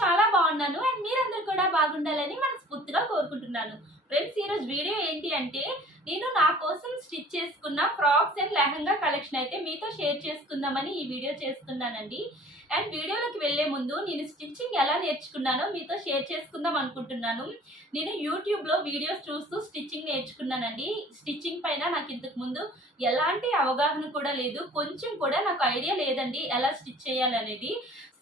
చాలా బాగున్నాను అండ్ మీరందరూ కూడా బాగుండాలని మనస్ఫూర్తిగా కోరుకుంటున్నాను. ఫ్రెండ్స్, ఈరోజు వీడియో ఏంటి అంటే నేను నా కోసం స్టిచ్ చేసుకున్న ఫ్రాక్స్ అండ్ లెహంగా కలెక్షన్ అయితే మీతో షేర్ చేసుకుందామని ఈ వీడియో చేస్తున్నానండి. అండ్ వీడియోలోకి వెళ్ళే ముందు నేను స్టిచ్చింగ్ ఎలా నేర్చుకున్నానో మీతో షేర్ చేసుకుందాం అనుకుంటున్నాను. నేను యూట్యూబ్లో వీడియోస్ చూస్తూ స్టిచ్చింగ్ నేర్చుకున్నానండి. స్టిచ్చింగ్ పైన నాకు ఇంతకు ముందు ఎలాంటి అవగాహన కూడా లేదు, కొంచెం కూడా నాకు ఐడియా లేదండి ఎలా స్టిచ్ చేయాలనేది.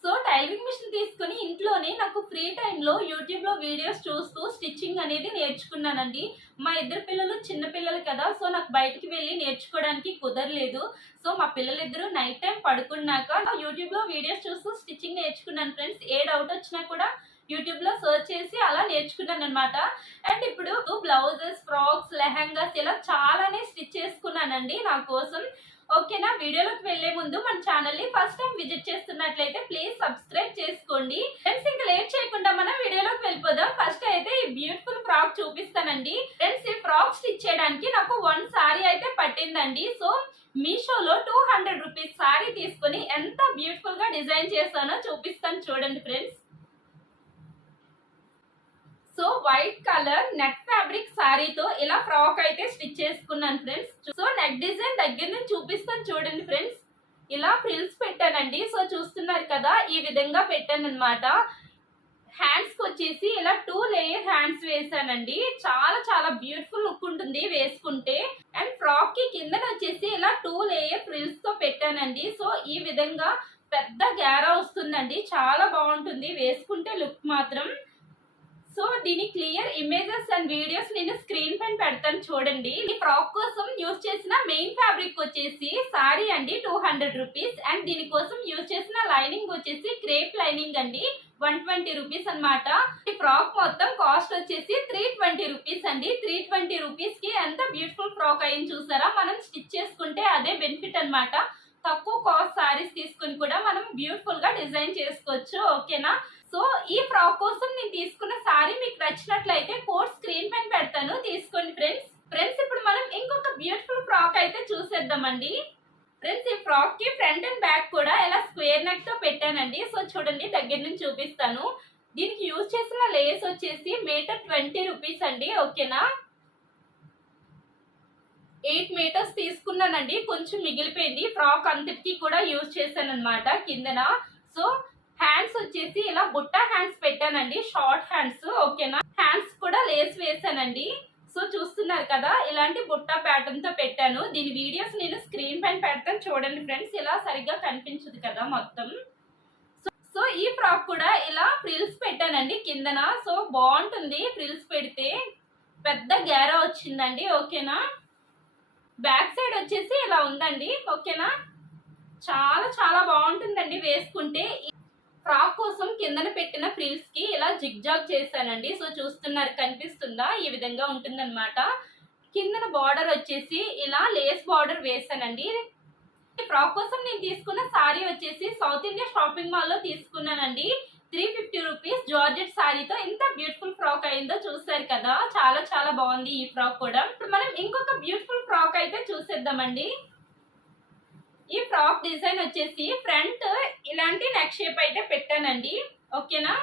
సో టైలరింగ్ మిషన్ తీసుకుని ఇంట్లోనే నాకు ఫ్రీ టైంలో యూట్యూబ్లో వీడియోస్ చూస్తూ స్టిచ్చింగ్ అనేది నేర్చుకున్నానండి. మా ఇద్దరు పిల్లలు చిన్న పిల్లలు కదా, సో నాకు బయటికి వెళ్ళి నేర్చుకోవడానికి కుదరలేదు. సో మా పిల్లలిద్దరూ నైట్ టైం పడుకున్నాక యూట్యూబ్లో వీడియోస్ చూస్తూ స్టిచ్చింగ్ నేర్చుకున్నాను ఫ్రెండ్స్. ఏ డౌట్ వచ్చినా కూడా యూట్యూబ్లో సర్చ్ చేసి అలా నేర్చుకున్నాను అనమాట. అండ్ ఇప్పుడు బ్లౌజెస్, ఫ్రాక్స్, లెహంగాస్ ఇలా చాలానే స్టిచ్ చేసుకున్నానండి నా కోసం. ఓకేనా, వీడియోలోకి వెళ్లే ముందు మన ఛానల్ ని ఫస్ట్ టైం విజిట్ చేస్తున్నట్లయితే ప్లీజ్ సబ్స్క్రైబ్ చేసుకోండి. ఫ్రెండ్స్, ఇంకా లేట్ చేయకుండా మనం వీడియోలోకి వెళ్ళిపోదాం. ఫస్ట్ అయితే ఈ బ్యూటిఫుల్ ఫ్రాక్ చూపిస్తానండి. ఫ్రెండ్స్, ఈ ఫ్రాక్ స్టిచ్ చేయడానికి నాకు 1 సారీ అయితే పట్టిందండి. సో మీషోలో 200 రూపీస్ సారీ తీసుకుని ఎంత బ్యూటిఫుల్ గా డిజైన్ చేశానో చూపిస్తాను చూడండి friends. So white colour net fabric సారీతో ఇలా ఫ్రాక్ అయితే స్టిచ్ చేసుకున్నాను ఫ్రెండ్స్. సో నెక్ డిజైన్ దగ్గర నుంచి చూపిస్తాను చూడండి ఫ్రెండ్స్. ఇలా ఫ్రిల్స్ పెట్టానండి. సో చూస్తున్నారు కదా, ఈ విధంగా పెట్టాను అనమాట. హ్యాండ్స్ కి వచ్చేసి ఇలా 2 లేయర్ హ్యాండ్స్ వేసానండి. చాలా చాలా బ్యూటిఫుల్ లుక్ ఉంటుంది వేసుకుంటే. అండ్ ఫ్రాక్ కి కింద వచ్చేసి ఇలా 2 లేయర్ ఫ్రిల్స్ తో పెట్టానండి. సో ఈ విధంగా పెద్ద గ్యారా వస్తుందండి, చాలా బాగుంటుంది వేసుకుంటే లుక్ మాత్రం. సో దీని క్లియర్ ఇమేజెస్ అండ్ వీడియోస్ నేను స్క్రీన్ పైన పెడతాను చూడండి. ఈ ఫ్రాక్ కోసం యూజ్ చేసిన మెయిన్ ఫ్యాబ్రిక్ వచ్చేసి సారీ అండి 200 రూపీస్. అండ్ దీనికోసం యూజ్ చేసిన లైనింగ్ వచ్చేసి క్రేప్ లైనింగ్ అండి 120 రూపీస్ అనమాట. ఈ ఫ్రాక్ మొత్తం కాస్ట్ వచ్చేసి 320 రూపీస్ అండి. 320 రూపీస్ కి ఎంత బ్యూటిఫుల్ ఫ్రాక్ అయింది చూసారా. మనం స్టిచ్ చేసుకుంటే అదే బెనిఫిట్ అనమాట. తక్కువ కాస్ట్ సారీస్ తీసుకుని కూడా మనం బ్యూటిఫుల్ గా డిజైన్ చేసుకోవచ్చు. ఓకేనా, సో ఈ ఫ్రాక్ కోసం నేను తీసుకున్న సారీ మీకు నచ్చినట్లయితే కోడ్ స్క్రీన్ పైన పెడతాను, తీసుకోండి ఫ్రెండ్స్. ఇప్పుడు మనం ఇంకొక బ్యూటిఫుల్ ఫ్రాక్ అయితే చూసేద్దామండి. ఫ్రెండ్స్, ఈ ఫ్రాక్ కి ఫ్రంట్ అండ్ బ్యాక్ కూడా ఇలా స్క్వేర్ నెక్ తో పెట్టానండి. సో చూడండి, దగ్గర నుంచి చూపిస్తాను. దీనికి యూజ్ చేసిన లేస్ వచ్చేసి మీటర్ 20 రూపీస్ అండి. ఓకేనా, 8 మీటర్స్ తీసుకున్నానండి, కొంచెం మిగిలిపోయింది. ఫ్రాక్ అంతటికి కూడా యూజ్ చేశాను అనమాట కిందన. సో హ్యాండ్స్ వచ్చేసి ఇలా బుట్ట హ్యాండ్స్ పెట్టానండి, షార్ట్ హ్యాండ్స్. ఓకేనా, హ్యాండ్స్ కూడా లేస్ వేసానండి. సో చూస్తున్నారు కదా, ఇలాంటి బుట్ట ప్యాటర్న్ తో పెట్టాను. దీని వీడియోస్ నేను స్క్రీన్ పైన పెడతాను చూడండి ఫ్రెండ్స్. ఇలా సరిగ్గా కనిపించదు కదా మొత్తం. సో ఈ ఫ్రాక్ కూడా ఇలా ఫ్రిల్స్ పెట్టానండి కిందన. సో బాగుంటుంది ఫ్రిల్స్ పెడితే, పెద్ద గ్యారా వచ్చిందండి. ఓకేనా, బ్యాక్ సైడ్ వచ్చేసి ఇలా ఉందండి. ఓకేనా, చాలా చాలా బాగుంటుందండి వేసుకుంటే. ఫ్రాక్ కోసం కిందన పెట్టిన ఫ్రిల్స్ కి ఇలా జిగ్జాగ్ చేశానండి. సో చూస్తున్నారు, కనిపిస్తుందా, ఈ విధంగా ఉంటుందన్నమాట. కిందన బార్డర్ వచ్చేసి ఇలా లేస్ బార్డర్ వేసానండి. ఈ ఫ్రాక్ కోసం నేను తీసుకున్న సారీ వచ్చేసి సౌత్ ఇండియా షాపింగ్ మాల్ లో తీసుకున్నానండి. 350 రూపీస్ జార్జెట్ సారీతో ఎంత బ్యూటిఫుల్ ఫ్రాక్ అయిందో చూసారు కదా, చాలా చాలా బాగుంది ఈ ఫ్రాక్ కూడా. ఇప్పుడు మనం ఇంకొక బ్యూటిఫుల్ ఫ్రాక్ అయితే చూసేద్దామండి. ఈ ఫ్రాక్ డిజైన్ వచ్చేసి ఫ్రంట్ ఇలాంటి నెక్ షేప్ అయితే పెట్టానండి. ఓకేనా,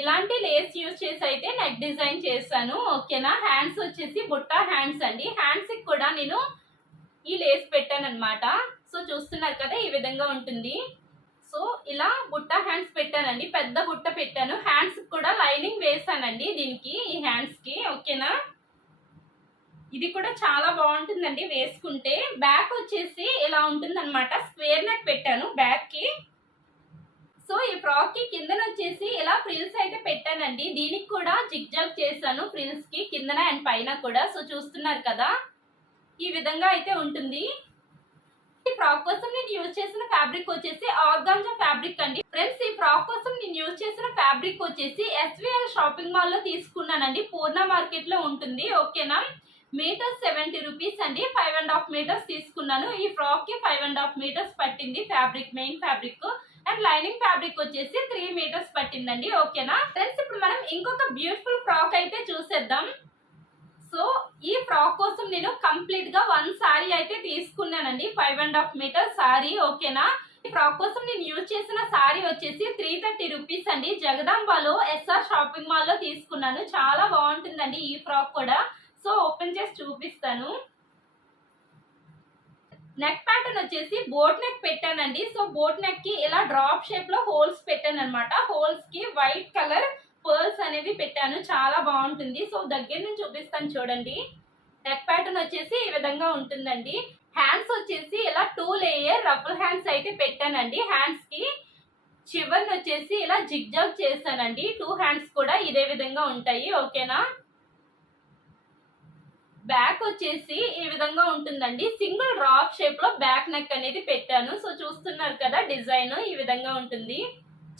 ఇలాంటి లేస్ యూజ్ చేసి అయితే నెక్ డిజైన్ చేశాను. ఓకేనా, హ్యాండ్స్ వచ్చేసి బుట్ట హ్యాండ్స్ అండి. హ్యాండ్స్ కి కూడా నేను ఈ లేస్ పెట్టాను అనమాట. సో చూస్తున్నారు కదా, ఈ విధంగా ఉంటుంది. సో ఇలా బుట్ట హ్యాండ్స్ పెట్టానండి, పెద్ద బుట్ట పెట్టాను. హ్యాండ్స్ కూడా లైనింగ్ వేసానండి దీనికి, ఈ హ్యాండ్స్ కి. ఓకేనా, ఇది కూడా చాలా బాగుంటుందండి వేసుకుంటే. బ్యాక్ వచ్చేసి ఇలా ఉంటుంది అనమాట, స్క్వేర్ నెక్ పెట్టాను బ్యాక్ కి. సో ఈ ఫ్రాక్ కి కిందన వచ్చేసి ఇలా ఫ్రిల్స్ అయితే పెట్టానండి. దీనికి కూడా జిగ్జాగ్ చేశాను ఫ్రిల్స్ కి కిందన అండ్ పైన కూడా. సో చూస్తున్నారు కదా, ఈ విధంగా అయితే ఉంటుంది. ఈ ఫ్రాక్ కోసం నేను యూజ్ చేసిన ఫ్యాబ్రిక్ వచ్చేసి ఆర్గాంజా ఫ్యాబ్రిక్ అండి. ఫ్రెండ్స్, ఈ ఫ్రాక్ కోసం నేను యూజ్ చేసిన ఫ్యాబ్రిక్ వచ్చేసి SVL షాపింగ్ మాల్ లో తీసుకున్నానండి, పూర్ణ మార్కెట్ లో ఉంటుంది. ఓకేనా, మీటర్ 70 రూపీస్ అండి. 5.5 మీటర్స్ తీసుకున్నాను. ఈ ఫ్రాక్ కి 5.5 మీటర్స్ పట్టింది fabric, main fabric. And lining fabric వచ్చేసి 3 మీటర్స్ పట్టిందండి. ఓకేనా ఫ్రెండ్స్, ఇప్పుడు మనం ఇంకొక బ్యూటిఫుల్ ఫ్రాక్ అయితే చూసేద్దాం. సో ఈ ఫ్రాక్ కోసం నేను కంప్లీట్ గా 1 సారీ అయితే తీసుకున్నానండి, 5.5 మీటర్ సారీ. ఓకేనా, ఈ ఫ్రాక్ కోసం నేను యూజ్ చేసిన సారీ వచ్చేసి 330 రూపీస్ అండి. జగదాంబలో ఎస్ఆర్ షాపింగ్ మాల్ లో తీసుకున్నాను. చాలా బాగుంటుందండి ఈ ఫ్రాక్ కూడా. సో ఓపెన్ చేసి చూపిస్తాను. నెక్ ప్యాటర్న్ వచ్చేసి బోట్ నెక్ పెట్టానండి. సో బోట్ నెక్ కి ఇలా డ్రాప్ షేప్ లో హోల్స్ పెట్టాను అనమాట. హోల్స్ కి వైట్ కలర్ పర్ల్స్ అనేవి పెట్టాను. చాలా బాగుంటుంది. సో దగ్గర నుంచి చూపిస్తాను చూడండి. నెక్ ప్యాటర్న్ వచ్చేసి ఈ విధంగా ఉంటుందండి. హ్యాండ్స్ వచ్చేసి ఇలా 2 లేయర్ రఫుల్ హ్యాండ్స్ అయితే పెట్టానండి. హ్యాండ్స్ కి చివరిని వచ్చేసి ఇలా జిగ్జాగ్ చేశానండి. 2 హ్యాండ్స్ కూడా ఇదే విధంగా ఉంటాయి. ఓకేనా. బ్యాక్ వచ్చేసి ఈ విధంగా ఉంటుందండి. సింగిల్ డ్రాప్ షేప్ లో బ్యాక్ నెక్ అనేది పెట్టాను. సో చూస్తున్నారు కదా డిజైన్ ఈ విధంగా ఉంటుంది.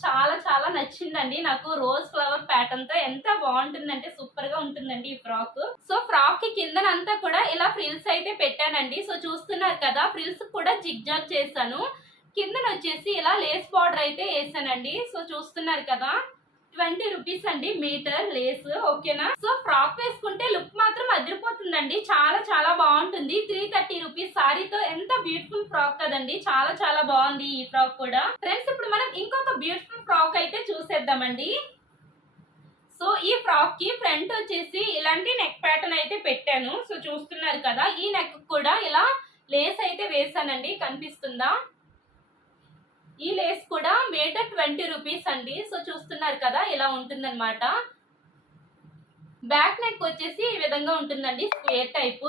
చాలా చాలా నచ్చిందండి నాకు. రోజ్ ఫ్లవర్ ప్యాటర్న్ తో ఎంత బాగుంటుందంటే సూపర్ గా ఉంటుందండి ఈ ఫ్రాక్. సో ఫ్రాక్ కి కిందనంతా కూడా ఇలా ఫ్రిల్స్ అయితే పెట్టానండి. సో చూస్తున్నారు కదా ఫ్రిల్స్ కూడా జిగ్జాగ్ చేశాను. కిందన వచ్చేసి ఇలా లేస్ బార్డర్ అయితే వేసానండి. సో చూస్తున్నారు కదా 20 రూపీస్ అండి మీటర్ లేస్. ఓకేనా. సో ఫ్రాక్ వేసుకుంటే లుక్ మాత్రం అదిరిపోతుందండి. చాలా చాలా బాగుంటుంది. 330 రూపీస్ సారీతో ఎంత బ్యూటిఫుల్ ఫ్రాక్ కదండి. చాలా చాలా బాగుంది ఈ ఫ్రాక్ కూడా. ఫ్రెండ్స్ ఇప్పుడు మనం ఇంకొక బ్యూటిఫుల్ ఫ్రాక్ అయితే చూసేద్దామండి. సో ఈ ఫ్రాక్ కి ఫ్రంట్ వచ్చేసి ఇలాంటి నెక్ ప్యాటర్న్ అయితే పెట్టాను. సో చూస్తున్నారు కదా ఈ నెక్ కూడా ఇలా లేస్ అయితే వేసానండి. కనిపిస్తుందా. ఈ లేస్ కూడా మీటర్ 20 రూపీస్ అండి. సో చూస్తున్నారు కదా ఇలా ఉంటుందన్నమాట. బ్యాక్ నెక్ వచ్చేసి ఈ విధంగా ఉంటుందండి. Square type.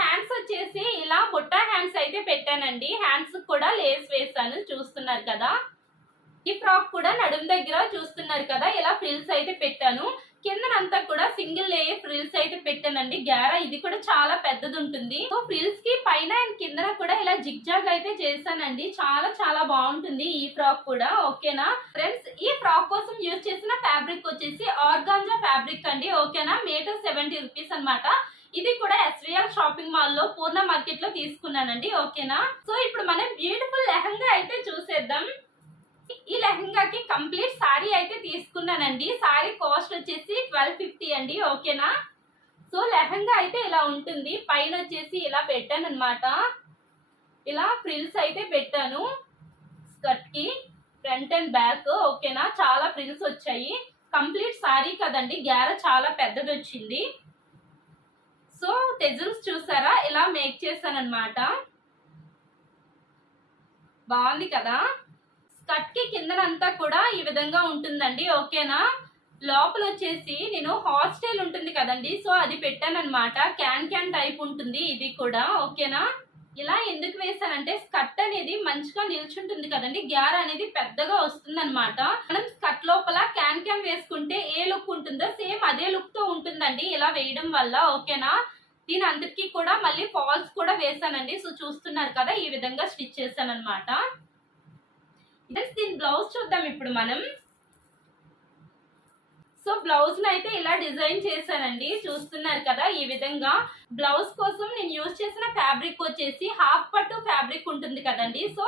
హ్యాండ్స్ వచ్చేసి ఇలా బుట్టా హ్యాండ్స్ అయితే పెట్టానండి. హ్యాండ్స్ కూడా లేస్ వేసాను. చూస్తున్నారు కదా. ఈ ఫ్రాక్ కూడా నడుం దగ్గర చూస్తున్నారు కదా ఇలా ఫ్రిల్స్ అయితే పెట్టాను. కిందనంతా కూడా సింగిల్ లేయర్ ఫ్రిల్స్ అయితే పెట్టానండి. గ్యారా ఇది కూడా చాలా పెద్దది ఉంటుంది. సో ఫ్రిల్స్ కి పైన అండ్ కిందన కూడా ఇలా జిగ్జాగ్ అయితే చేశానండి. చాలా చాలా బాగుంటుంది ఈ ఫ్రాక్ కూడా. ఓకేనా ఫ్రెండ్స్. ఈ ఫ్రాక్ కోసం యూజ్ చేసిన ఫ్యాబ్రిక్ వచ్చేసి ఆర్గాంజా ఫ్యాబ్రిక్ అండి. ఓకేనా. మీటర్ 70 రూపీస్ అనమాట. ఇది కూడా ఎస్విఆర్ షాపింగ్ మాల్ లో పూర్ణ మార్కెట్ లో తీసుకున్నానండి. ఓకేనా. సో ఇప్పుడు మనం బ్యూటిఫుల్ లెహంగా అయితే చూసేద్దాం. ఈ లెహంగాకి కంప్లీట్ సారీ అయితే తీసుకున్నానండి. సారీ కాస్ట్ వచ్చేసి 1250 అండి. ఓకేనా. సో లెహంగా అయితే ఇలా ఉంటుంది. పైన వచ్చేసి ఇలా పెట్టాను అనమాట. ఇలా ఫ్రిల్స్ అయితే పెట్టాను స్కర్ట్ కి ఫ్రంట్ అండ్ బ్యాక్. ఓకేనా. చాలా ఫ్రిల్స్ వచ్చాయి. కంప్లీట్ సారీ కదండి. గ్యార చాలా పెద్దది వచ్చింది. సో టెజల్స్ చూసారా ఇలా మేక్ చేశాను అనమాట. బాగుంది కదా. స్కర్ట్ కి కిందనంతా కూడా ఈ విధంగా ఉంటుందండి. ఓకేనా. లోపల వచ్చేసి నేను హాస్టల్ ఉంటుంది కదండి. సో అది పెట్టాను అనమాట. క్యాన్ టైప్ ఉంటుంది ఇది కూడా. ఓకేనా. ఇలా ఎందుకు వేసానంటే స్కర్ట్ అనేది మంచిగా నిల్చుంటుంది కదండి. గ్యార్ అనేది పెద్దగా వస్తుంది అనమాట. మనం స్కర్ట్ లోపల క్యాన్ వేసుకుంటే ఏ లుక్ ఉంటుందో సేమ్ అదే లుక్ తో ఉంటుందండి ఇలా వేయడం వల్ల. ఓకేనా. దీని అందరికీ కూడా మళ్ళీ ఫాల్స్ కూడా వేసానండి. సో చూస్తున్నారు కదా ఈ విధంగా స్టిచ్ చేశాను అనమాట. దీని బ్లౌజ్ చూద్దాం ఇప్పుడు మనం. సో బ్లౌజ్ అయితే ఇలా డిజైన్ చేశానండి. చూస్తున్నారు కదా ఈ విధంగా. బ్లౌజ్ కోసం నేను యూజ్ చేసిన ఫ్యాబ్రిక్ వచ్చేసి హాఫ్ పట్టు ఫ్యాబ్రిక్ ఉంటుంది కదండి. సో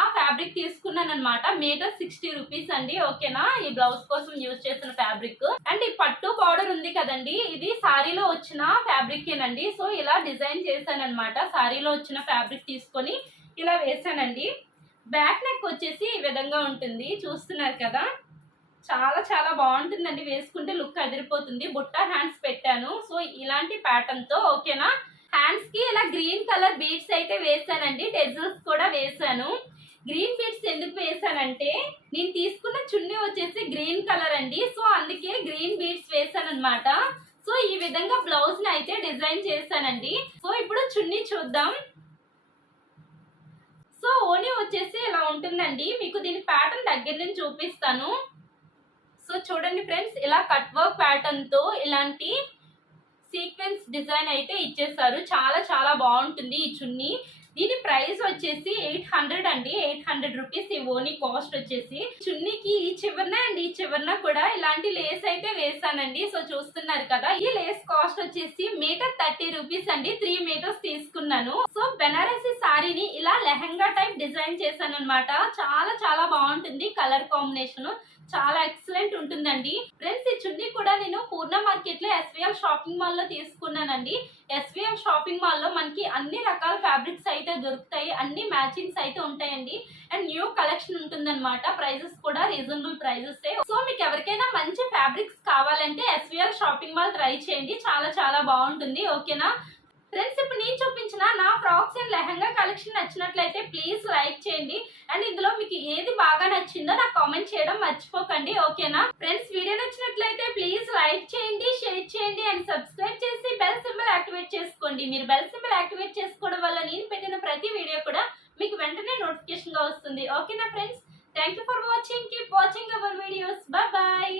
ఆ ఫ్యాబ్రిక్ తీసుకున్నాను అనమాట. మీటర్ 60 రూపీస్ అండి. ఓకేనా. ఈ బ్లౌజ్ కోసం యూజ్ చేసిన ఫ్యాబ్రిక్. అండ్ ఈ పట్టు బార్డర్ ఉంది కదండి. ఇది సారీలో వచ్చిన ఫ్యాబ్రిక్ ఏనండి. సో ఇలా డిజైన్ చేశాను అనమాట. సారీలో వచ్చిన ఫ్యాబ్రిక్ తీసుకొని ఇలా వేసానండి. బ్యాక్ నెక్ వచ్చేసి ఈ విధంగా ఉంటుంది. చూస్తున్నారు కదా. చాలా చాలా బాగుంటుందండి. వేసుకుంటే లుక్ అదిరిపోతుంది. బుట్టా హ్యాండ్స్ పెట్టాను. సో ఇలాంటి ప్యాటర్న్ తో. ఓకేనా. హ్యాండ్స్ కి ఇలా గ్రీన్ కలర్ బీడ్స్ అయితే వేసానండి. టెజల్స్ కూడా వేసాను. గ్రీన్ బీడ్స్ ఎందుకు వేసానంటే నేను తీసుకున్న చున్నీ వచ్చేసి గ్రీన్ కలర్ అండి. సో అందుకే గ్రీన్ బీడ్స్ వేసాను అనమాట. సో ఈ విధంగా బ్లౌజ్ ని అయితే డిజైన్ చేశానండి. సో ఇప్పుడు చున్నీ చూద్దాం. సో ఓనీ వచ్చేసి ఇలా ఉంటుందండి. మీకు దీని ప్యాటర్న్ దగ్గర నుంచి చూపిస్తాను. సో చూడండి ఫ్రెండ్స్ ఇలా కట్ వర్క్ ప్యాటర్న్ తో ఇలాంటి సీక్వెన్స్ డిజైన్ అయితే ఇచ్చేసారు. చాలా చాలా బాగుంటుంది ఈ చున్నీ. దీని ప్రైస్ వచ్చేసి 800 అండి. 800 రూపీస్ ఈ ఓనీ కాస్ట్ వచ్చేసి. చున్నీకి ఈ చివరన అండ్ ఈ చివరన కూడా ఇలాంటి లేస్ అయితే వేసానండి. సో చూస్తున్నారు కదా. ఈ లేస్ కాస్ట్ వచ్చేసి మీటర్ 30 రూపీస్ అండి. 3 మీటర్స్ తీసుకున్నాను. సో బెనారసీ సారీని ఇలా లెహంగా టైప్ డిజైన్ చేశాను అనమాట. చాలా చాలా బాగుంటుంది. కలర్ కాంబినేషన్ చాలా ఎక్సలెంట్ ఉంటుందండి. ఫ్రెండ్స్ ఈ చున్నీ కూడా నేను పూర్ణ మార్కెట్ లో ఎస్విఆర్ షాపింగ్ మాల్ లో తీసుకున్నానండి. ఎస్విఆర్ షాపింగ్ మాల్ లో మనకి అన్ని రకాల ఫ్యాబ్రిక్స్ అయితే దొరుకుతాయి. అన్ని మ్యాచింగ్స్ అయితే ఉంటాయండి. అండ్ న్యూ కలెక్షన్ ఉంటుందన్నమాట. ప్రైజెస్ కూడా రీజనబుల్ ప్రైజెస్. సో మీకు ఎవరికైనా మంచి ఫ్యాబ్రిక్స్ కావాలంటే ఎస్విఆర్ షాపింగ్ మాల్ ట్రై చేయండి, చాలా చాలా బాగుంటుంది. ఓకేనా ఫ్రెండ్స్, ఇప్పుడు నేను చూపించిన నా ఫ్రాక్స్ అండ్ లెహంగా కలెక్షన్ నచ్చినట్లయితే ప్లీజ్ లైక్ చేయండి. అండ్ ఇందులో మీకు ఏది బాగా నచ్చిందో నాకు కామెంట్ చేయడం మర్చిపోకండి. ఓకేనా ఫ్రెండ్స్, వీడియో నచ్చినట్లయితే ప్లీజ్ లైక్ చేయండి, షేర్ చేయండి అండ్ సబ్స్క్రైబ్ చేసి బెల్ సింబల్ యాక్టివేట్ చేసుకోండి. మీరు బెల్ సింబల్ యాక్టివేట్ చేసుకోవడం వల్ల నేను పెట్టిన ప్రతి వీడియో కూడా మీకు వెంటనే నోటిఫికేషన్ గా వస్తుంది. ఓకేనా friends, thank you for watching. Keep watching our videos. Bye bye.